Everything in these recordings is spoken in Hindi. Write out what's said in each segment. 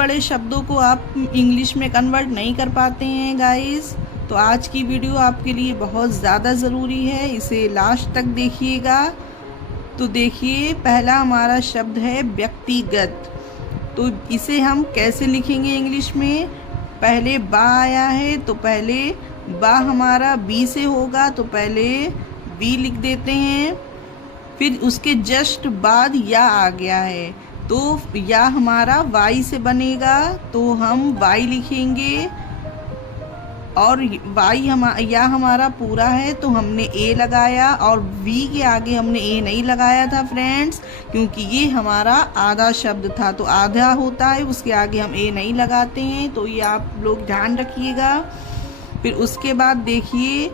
बड़े शब्दों को आप इंग्लिश में कन्वर्ट नहीं कर पाते हैं गाइस, तो आज की वीडियो आपके लिए बहुत ज़्यादा ज़रूरी है, इसे लास्ट तक देखिएगा। तो देखिए, पहला हमारा शब्द है व्यक्तिगत। तो इसे हम कैसे लिखेंगे इंग्लिश में? पहले बा आया है तो पहले बा हमारा बी से होगा, तो पहले बी लिख देते हैं। फिर उसके जस्ट बाद या आ गया है तो या हमारा वाई से बनेगा, तो हम वाई लिखेंगे। और वाई या हमारा पूरा है तो हमने ए लगाया, और वी के आगे हमने ए नहीं लगाया था फ्रेंड्स, क्योंकि ये हमारा आधा शब्द था। तो आधा होता है उसके आगे हम ए नहीं लगाते हैं, तो ये आप लोग ध्यान रखिएगा। फिर उसके बाद देखिए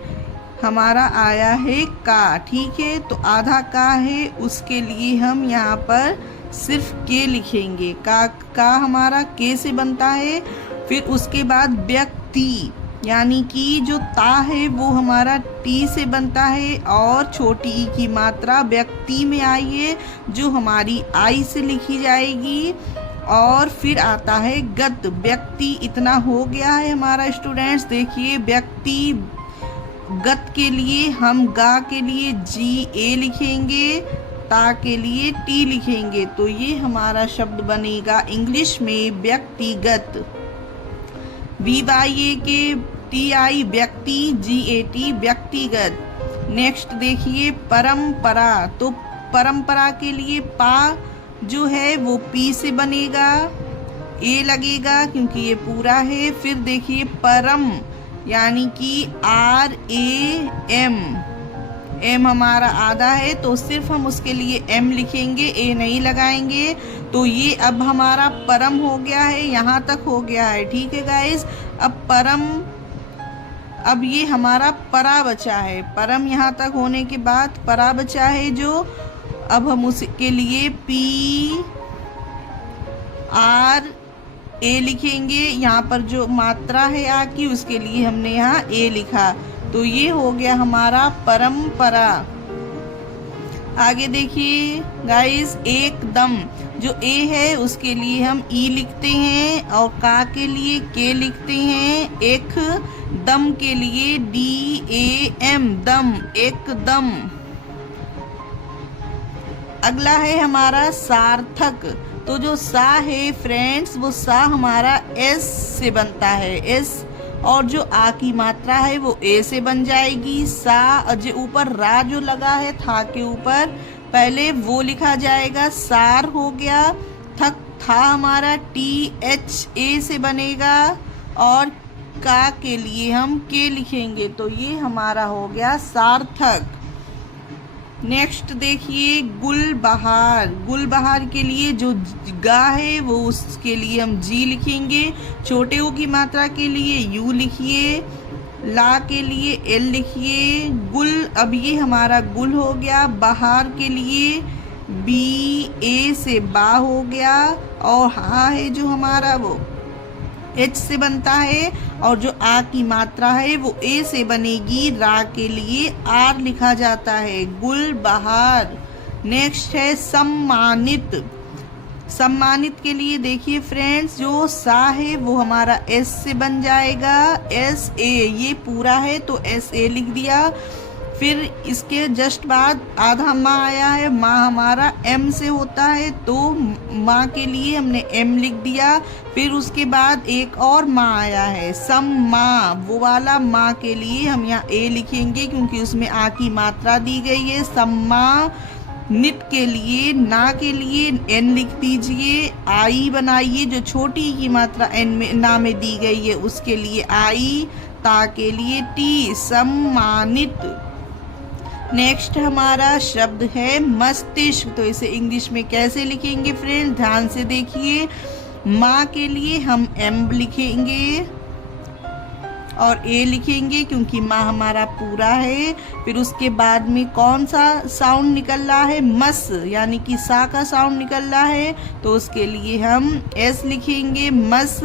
हमारा आया है का, ठीक है। तो आधा का है, उसके लिए हम यहाँ पर सिर्फ के लिखेंगे। का हमारा के से बनता है। फिर उसके बाद व्यक्ति, यानी कि जो ता है वो हमारा टी से बनता है, और छोटी ई की मात्रा व्यक्ति में आई है जो हमारी आई से लिखी जाएगी। और फिर आता है गत, व्यक्ति। इतना हो गया है हमारा स्टूडेंट्स। देखिए, व्यक्ति गत के लिए हम गा के लिए जी ए लिखेंगे, ता के लिए टी लिखेंगे, तो ये हमारा शब्द बनेगा इंग्लिश में व्यक्तिगत। वी वाई ए के टी आई व्यक्ति, जी ए टी व्यक्तिगत। नेक्स्ट देखिए परंपरा। तो परंपरा के लिए पा जो है वो पी से बनेगा, ए लगेगा क्योंकि ये पूरा है। फिर देखिए परम, यानी कि आर ए एम, एम हमारा आधा है तो सिर्फ हम उसके लिए एम लिखेंगे, ए नहीं लगाएंगे। तो ये अब हमारा परम हो गया है, यहाँ तक हो गया है, ठीक है गाइस। अब परम, अब ये हमारा परा बचा है। परम यहाँ तक होने के बाद परा बचा है जो, अब हम उसके लिए पी आर ए लिखेंगे। यहाँ पर जो मात्रा है आ की उसके लिए हमने यहाँ ए लिखा, तो ये हो गया हमारा परंपरा। आगे देखिए गाइस, एकदम, जो ए है उसके लिए हम ई लिखते हैं, और का के लिए के लिखते हैं। एक दम के लिए डी ए एम, दम, एकदम। अगला है हमारा सार्थक। तो जो सा है फ्रेंड्स, वो सा हमारा एस से बनता है, एस, और जो आ की मात्रा है वो ए से बन जाएगी। सा जो ऊपर रा जो लगा है था के ऊपर, पहले वो लिखा जाएगा, सार हो गया। थक, था हमारा टी एच ए से बनेगा, और का के लिए हम के लिखेंगे, तो ये हमारा हो गया सार्थक। नेक्स्ट देखिए गुलबहार। गुलबहार के लिए जो गा है वो उसके लिए हम जी लिखेंगे। छोटे ओ की मात्रा के लिए यू लिखिए, ला के लिए एल लिखिए। गुल, अब ये हमारा गुल हो गया। बहार के लिए बी ए से बा हो गया, और हा है जो हमारा वो एच से बनता है, और जो आ की मात्रा है वो ए से बनेगी। रा के लिए आर लिखा जाता है, गुल बहार। नेक्स्ट है सम्मानित। सम्मानित के लिए देखिए फ्रेंड्स, जो सा है वो हमारा एस से बन जाएगा, एस ए, ये पूरा है तो एस ए लिख दिया। फिर इसके जस्ट बाद आधा माँ आया है, माँ हमारा एम से होता है, तो माँ के लिए हमने एम लिख दिया। फिर उसके बाद एक और माँ आया है, सम माँ, वो वाला माँ के लिए हम यहाँ ए लिखेंगे क्योंकि उसमें आ की मात्रा दी गई है। सम्मा नित के लिए, ना के लिए एन लिख दीजिए। आई बनाइए, जो छोटी की मात्रा एन में ना में दी गई है उसके लिए आई, ता के लिए टी, सम्मानित। नेक्स्ट हमारा शब्द है मस्तिष्क। तो इसे इंग्लिश में कैसे लिखेंगे फ्रेंड, ध्यान से देखिए। माँ के लिए हम एम लिखेंगे और ए लिखेंगे क्योंकि माँ हमारा पूरा है। फिर उसके बाद में कौन सा साउंड निकल रहा है, मस, यानी कि सा का साउंड निकल रहा है, तो उसके लिए हम एस लिखेंगे, मस।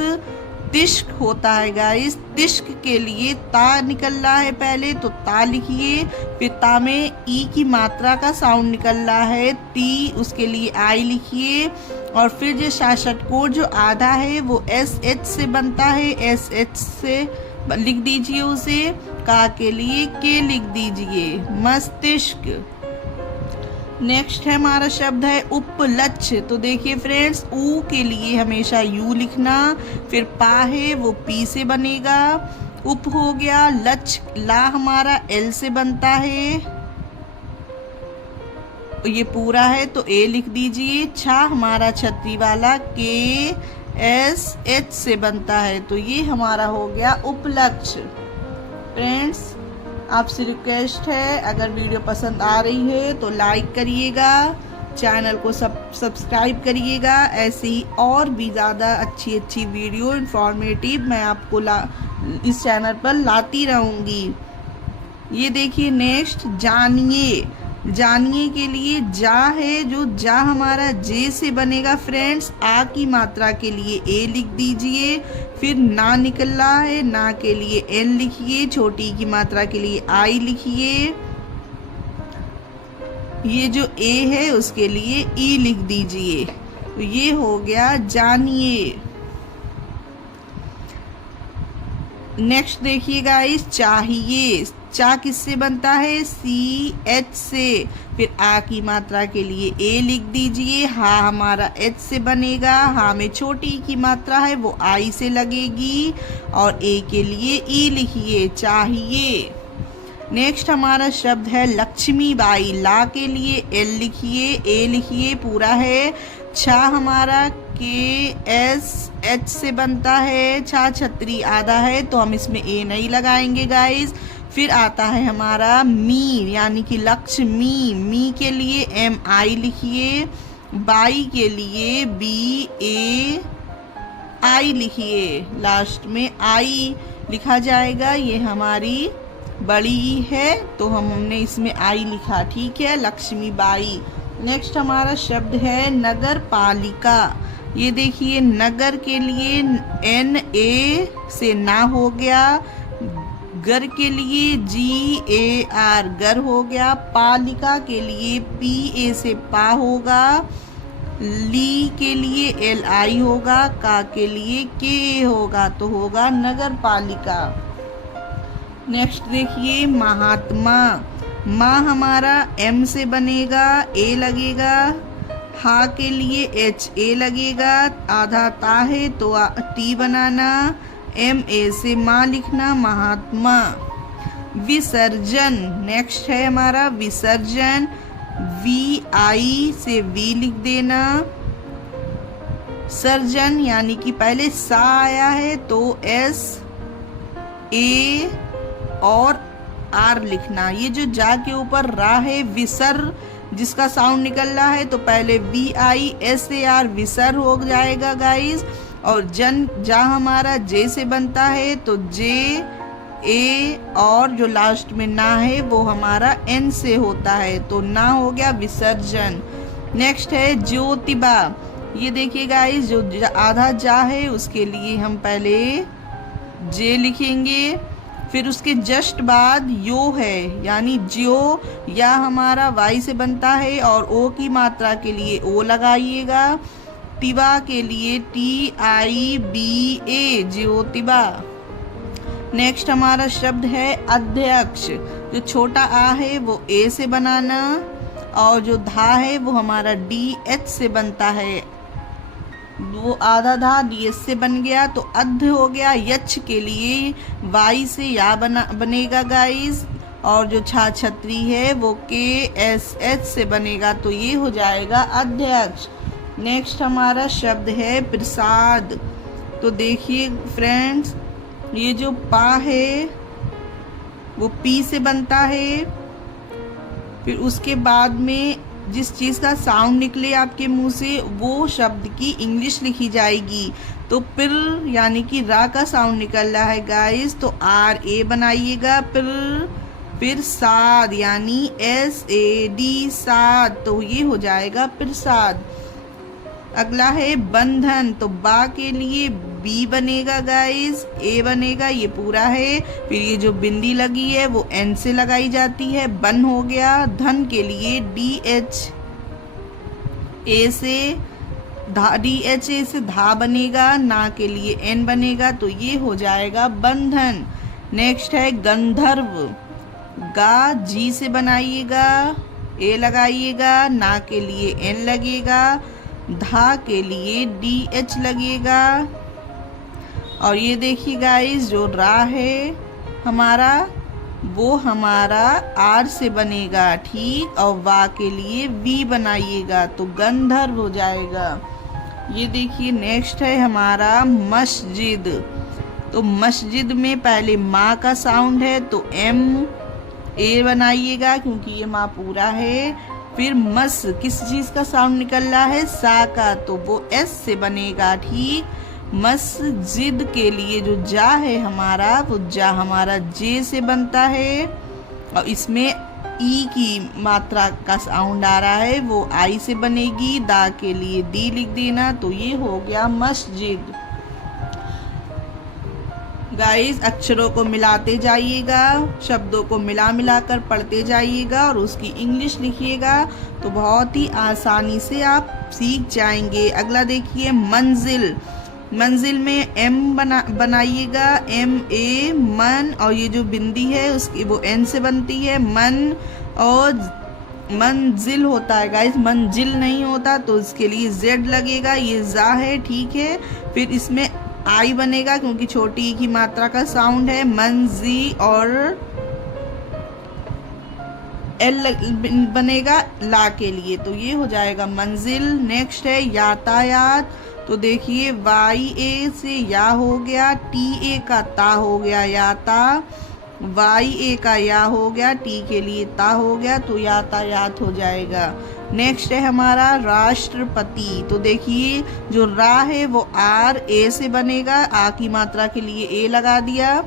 तिश्क होता है गाइस। तिश्क के लिए ता निकल रहा है, पहले तो ता लिखिए, फिर ता में ई की मात्रा का साउंड निकल रहा है ती, उसके लिए आई लिखिए। और फिर जो षटकोण जो आधा है वो एस एच से बनता है, एस एच से लिख दीजिए उसे। का के लिए के लिख दीजिए, मस्तिष्क। नेक्स्ट है हमारा शब्द है उपलक्ष्य। तो देखिए फ्रेंड्स, ऊ के लिए हमेशा यू लिखना, फिर पा है वो पी से बनेगा, उप हो गया, लक्ष्य ला हमारा एल से बनता है, ये पूरा है तो ए लिख दीजिए। छा हमारा छतरी वाला के एस एच से बनता है, तो ये हमारा हो गया उपलक्ष्य। फ्रेंड्स, आपसे रिक्वेस्ट है, अगर वीडियो पसंद आ रही है तो लाइक करिएगा, चैनल को सब्सक्राइब करिएगा। ऐसे ही और भी ज़्यादा अच्छी अच्छी वीडियो इंफॉर्मेटिव मैं आपको इस चैनल पर लाती रहूँगी। ये देखिए नेक्स्ट जानिए। जानिए के लिए जा है, जो जा हमारा जे से बनेगा फ्रेंड्स। आ की मात्रा के लिए ए लिख दीजिए, फिर ना निकल रहा है, ना के लिए एन लिखिए, छोटी की मात्रा के लिए आई लिखिए, ये जो ए है उसके लिए ई लिख दीजिए। तो ये हो गया जानिए। नेक्स्ट देखिए गाइस, चाहिए। चा किससे बनता है? सी एच से, फिर आ की मात्रा के लिए ए लिख दीजिए। हा हमारा एच से बनेगा, हा में छोटी की मात्रा है वो आई से लगेगी, और ए के लिए ई लिखिए, चाहिए। नेक्स्ट हमारा शब्द है लक्ष्मीबाई। ला के लिए एल लिखिए, ए लिखिए, पूरा है। छा हमारा के एस एच से बनता है, छा छतरी आधा है तो हम इसमें ए नहीं लगाएंगे गाइस। फिर आता है हमारा मी, यानी कि लक्ष्मी। मी के लिए एम आई लिखिए, बाई के लिए बी ए आई लिखिए, लास्ट में आई लिखा जाएगा। ये हमारी बड़ी है तो हमने इसमें आई लिखा, ठीक है, लक्ष्मीबाई। नेक्स्ट हमारा शब्द है नगर पालिका। ये देखिए, नगर के लिए एन ए से ना हो गया, गर के लिए जी ए आर गर हो गया, पालिका के लिए पी ए से पा होगा, ली के लिए एल आई होगा, का के लिए के होगा, तो होगा नगर पालिका। नेक्स्ट देखिए महात्मा। माँ हमारा एम से बनेगा, ए लगेगा, हा के लिए एच ए लगेगा, आधा ता है तो टी बनाना, एम ए से माँ लिखना, महात्मा। विसर्जन। नेक्स्ट है हमारा विसर्जन। वी आई से वी लिख देना। सर्जन यानी कि पहले सा आया है तो एस ए और आर लिखना। ये जो जा के ऊपर रा है, विसर जिसका साउंड निकल रहा है, तो पहले V I S A R विसर हो जाएगा गाइस। और जन जा हमारा जे से बनता है तो जे ए, और जो लास्ट में ना है वो हमारा एन से होता है, तो ना हो गया विसर्जन। नेक्स्ट है ज्योतिबा। ये देखिए गाइस, जो आधा जा है उसके लिए हम पहले जे लिखेंगे, फिर उसके जस्ट बाद यो है, यानी ज्यो, या हमारा वाई से बनता है और ओ की मात्रा के लिए ओ लगाइएगा। तिबा के लिए T I B A, Jyotiba. Next हमारा शब्द है अध्यक्ष। जो छोटा आ है वो ए से बनाना, और जो धा है वो हमारा डी एच से बनता है, वो आधा धा डी एच से बन गया तो अध हो गया। यक्ष के लिए वाई से या बनेगा गाइस, और जो छा छतरी है वो के एस एच से बनेगा, तो ये हो जाएगा अध्यक्ष। नेक्स्ट हमारा शब्द है प्रसाद। तो देखिए फ्रेंड्स, ये जो पा है वो पी से बनता है, फिर उसके बाद में जिस चीज़ का साउंड निकले आपके मुंह से वो शब्द की इंग्लिश लिखी जाएगी। तो पिर यानी कि रा का साउंड निकल रहा है गाइस, तो आर ए बनाइएगा फिर साद यानी एस ए डी साद, तो ये हो जाएगा प्रसाद। अगला है बंधन। तो बा के लिए बी बनेगा गाइस, ए बनेगा, ये पूरा है। फिर ये जो बिंदी लगी है वो एन से लगाई जाती है, बन हो गया। धन के लिए डी एच ए से DHA से धा बनेगा, ना के लिए एन बनेगा, तो ये हो जाएगा बंधन। नेक्स्ट है गंधर्व, गा जी से बनाइएगा, ए लगाइएगा, ना के लिए एन लगेगा, धा के लिए DH लगेगा। और ये देखिए गाइस जो रा है हमारा वो हमारा आर से बनेगा, ठीक। और वा के लिए वी बनाइएगा तो गंधर्व हो जाएगा। ये देखिए नेक्स्ट है हमारा मस्जिद। तो मस्जिद में पहले माँ का साउंड है तो एम ए बनाइएगा क्योंकि ये माँ पूरा है। फिर मस किस चीज़ का साउंड निकल रहा है, सा का, तो वो एस से बनेगा, ठीक। मस्जिद के लिए जो जा है हमारा वो जा हमारा जे से बनता है। और इसमें ई की मात्रा का साउंड आ रहा है वो आई से बनेगी, दा के लिए दी लिख देना, तो ये हो गया मस्जिद। गाइस अक्षरों को मिलाते जाइएगा, शब्दों को मिला मिला कर पढ़ते जाइएगा और उसकी इंग्लिश लिखिएगा तो बहुत ही आसानी से आप सीख जाएंगे। अगला देखिए मंजिल। मंजिल में एम बनाइएगा, एम ए मन, और ये जो बिंदी है उसकी वो एन से बनती है, मन। और मंजिल होता है गाइस, मंजिल नहीं होता, तो इसके लिए जेड लगेगा, ये जा है, ठीक है। फिर इसमें आई बनेगा क्योंकि छोटी ई की मात्रा का साउंड है, मंजी, और एल बनेगा ला के लिए, तो ये हो जाएगा मंजिल। नेक्स्ट है यातायात। तो देखिए वाई ए से या हो गया, टी ए का ता हो गया याता, वाई ए का या हो गया, टी के लिए ता हो गया, तो यातायात हो जाएगा। नेक्स्ट है हमारा राष्ट्रपति। तो देखिए जो रा है वो आर ए से बनेगा, आ की मात्रा के लिए ए लगा दिया।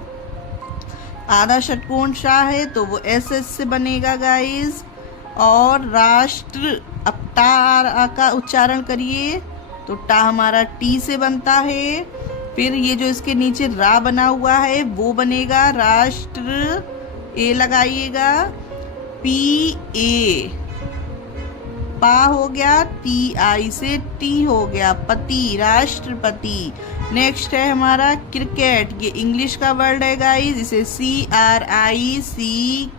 आधा षटकोण शाह है तो वो एस एस से बनेगा गाइस। और राष्ट्र, अब टा का उच्चारण करिए तो टा हमारा टी से बनता है। फिर ये जो इसके नीचे रा बना हुआ है वो बनेगा राष्ट्र, ए लगाइएगा, पी ए, पा हो गया, टी आई से टी हो गया, पति, राष्ट्रपति। नेक्स्ट है हमारा क्रिकेट। ये इंग्लिश का वर्ड है गाइस, इसे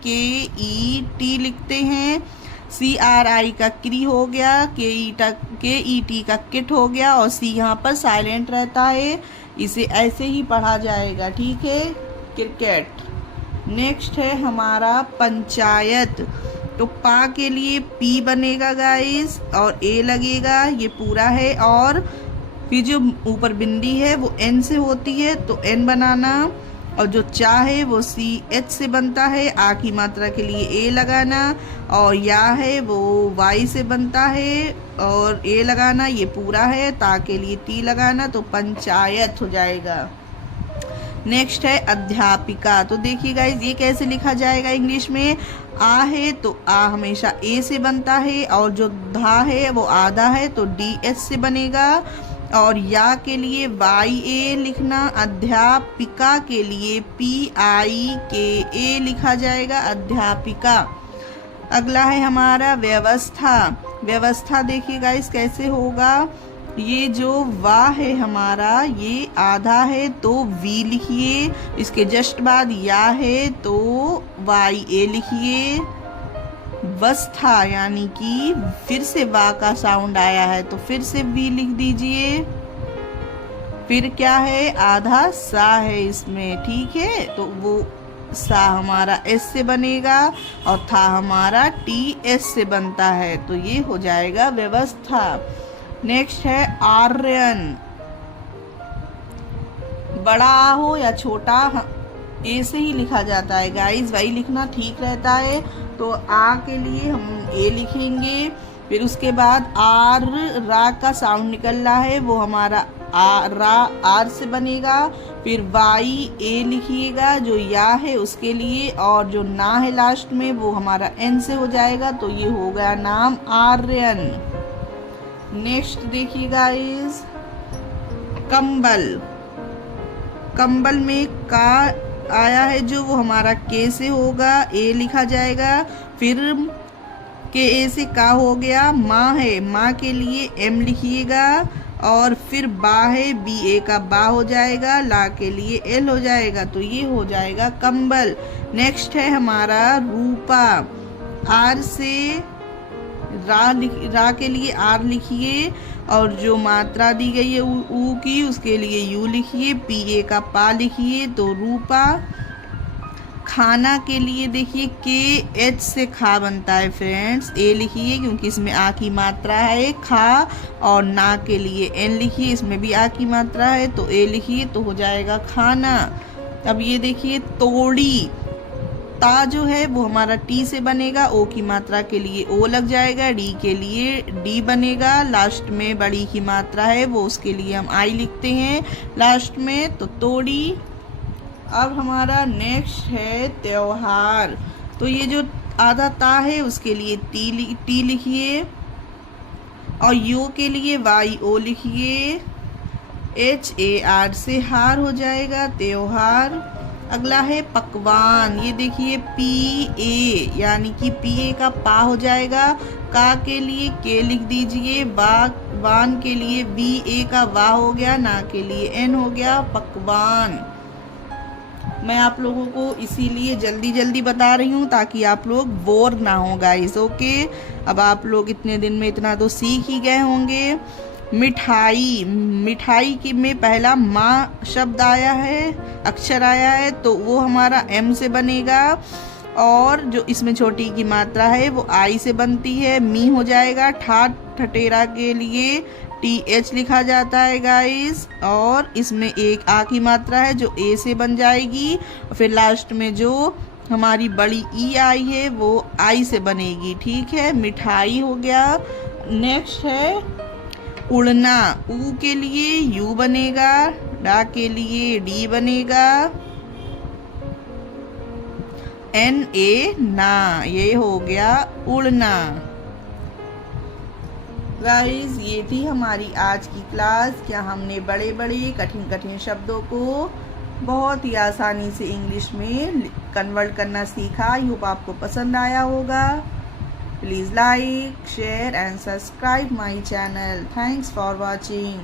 CRICKET लिखते हैं। CRI का क्री हो गया, KET का किट हो गया, और सी यहाँ पर साइलेंट रहता है, इसे ऐसे ही पढ़ा जाएगा, ठीक है, क्रिकेट। नेक्स्ट है हमारा पंचायत। तो पा के लिए पी बनेगा गाइस और ए लगेगा, ये पूरा है। और फिर जो ऊपर बिंदी है वो एन से होती है तो एन बनाना, और जो चा है वो CH से बनता है, आ की मात्रा के लिए ए लगाना, और या है वो वाई से बनता है और ए लगाना, ये पूरा है, ता के लिए टी लगाना, तो पंचायत हो जाएगा। नेक्स्ट है अध्यापिका। तो देखिए गाइस ये कैसे लिखा जाएगा इंग्लिश में। आ है तो आ हमेशा ए से बनता है, और जो धा है वो आधा है तो DH से बनेगा, और या के लिए YA लिखना, अध्यापिका के लिए PIKA लिखा जाएगा, अध्यापिका। अगला है हमारा व्यवस्था। व्यवस्था देखिए गाइस कैसे होगा। ये जो वा है हमारा ये आधा है तो वी लिखिए, इसके जस्ट बाद या है तो YA लिखिए। वस्था यानी कि फिर से वा का साउंड आया है तो फिर से वी लिख दीजिए। फिर क्या है, आधा सा है इसमें, ठीक है, तो वो सा हमारा एस से बनेगा और था हमारा TS से बनता है, तो ये हो जाएगा व्यवस्था। नेक्स्ट है आर्यन। बड़ा आ हो या छोटा ए से ही लिखा जाता है गाइस, वही लिखना ठीक रहता है। तो आ के लिए हम ए लिखेंगे, फिर उसके बाद आर, रा का साउंड निकल रहा है वो हमारा रा आर से बनेगा। फिर वाई ए लिखिएगा जो या है उसके लिए, और जो ना है लास्ट में वो हमारा एन से हो जाएगा, तो ये हो गया नाम आर्यन। नेक्स्ट देखिए गाइस कंबल। कंबल में का आया है जो वो हमारा के से होगा, ए लिखा जाएगा। फिर के ए से का हो गया, माँ है, माँ के लिए एम लिखिएगा। और फिर बा है, बी ए का बा हो जाएगा, ला के लिए एल हो जाएगा। तो ये हो जाएगा कंबल। नेक्स्ट है हमारा रूपा, आर से रा के लिए आर लिखिए, और जो मात्रा दी गई है ऊ की उसके लिए यू लिखिए, पी ए का पा लिखिए। तो रूपा। खाना के लिए देखिए के एच से खा बनता है फ्रेंड्स, ए लिखिए क्योंकि इसमें आ की मात्रा है, खा। और ना के लिए एन लिखिए, इसमें भी आ की मात्रा है, तो ए लिखिए, तो हो जाएगा खाना। अब ये देखिए तोड़ी, ता जो है वो हमारा टी से बनेगा, ओ की मात्रा के लिए ओ लग जाएगा, डी के लिए डी बनेगा, लास्ट में बड़ी की मात्रा है वो उसके लिए हम आई लिखते हैं लास्ट में। तो तोड़ी। अब हमारा नेक्स्ट है त्योहार, तो ये जो आधा ता है उसके लिए टी लिखिए, और यो के लिए वाई ओ लिखिए, एच ए आर से हार हो जाएगा त्योहार। अगला है पकवान, ये देखिए पी ए यानी कि पी ए का पा हो जाएगा, का के लिए के लिख दीजिए, वान के लिए बी ए का वा हो गया, ना के लिए एन हो गया, पकवान। मैं आप लोगों को इसीलिए जल्दी जल्दी बता रही हूँ ताकि आप लोग बोर ना हो गाइस। ओके, अब आप लोग इतने दिन में इतना तो सीख ही गए होंगे। मिठाई, मिठाई की में पहला माँ शब्द आया है, अक्षर आया है, तो वो हमारा एम से बनेगा, और जो इसमें छोटी की मात्रा है वो आई से बनती है, मी हो जाएगा। ठठेरा के लिए टी एच लिखा जाता है गाइस, और इसमें एक आ की मात्रा है जो ए से बन जाएगी, फिर लास्ट में जो हमारी बड़ी ई आई है वो आई से बनेगी। ठीक है, मिठाई हो गया। नेक्स्ट है उड़ना, ऊ के लिए यू बनेगा, डा के लिए डी बनेगा, एन ए ना, ये हो गया उड़ना। गाइस ये थी हमारी आज की क्लास। क्या हमने बड़े बड़े कठिन कठिन शब्दों को बहुत ही आसानी से इंग्लिश में कन्वर्ट करना सीखा। आई होप आपको पसंद आया होगा। Please like, share and subscribe my channel. Thanks for watching.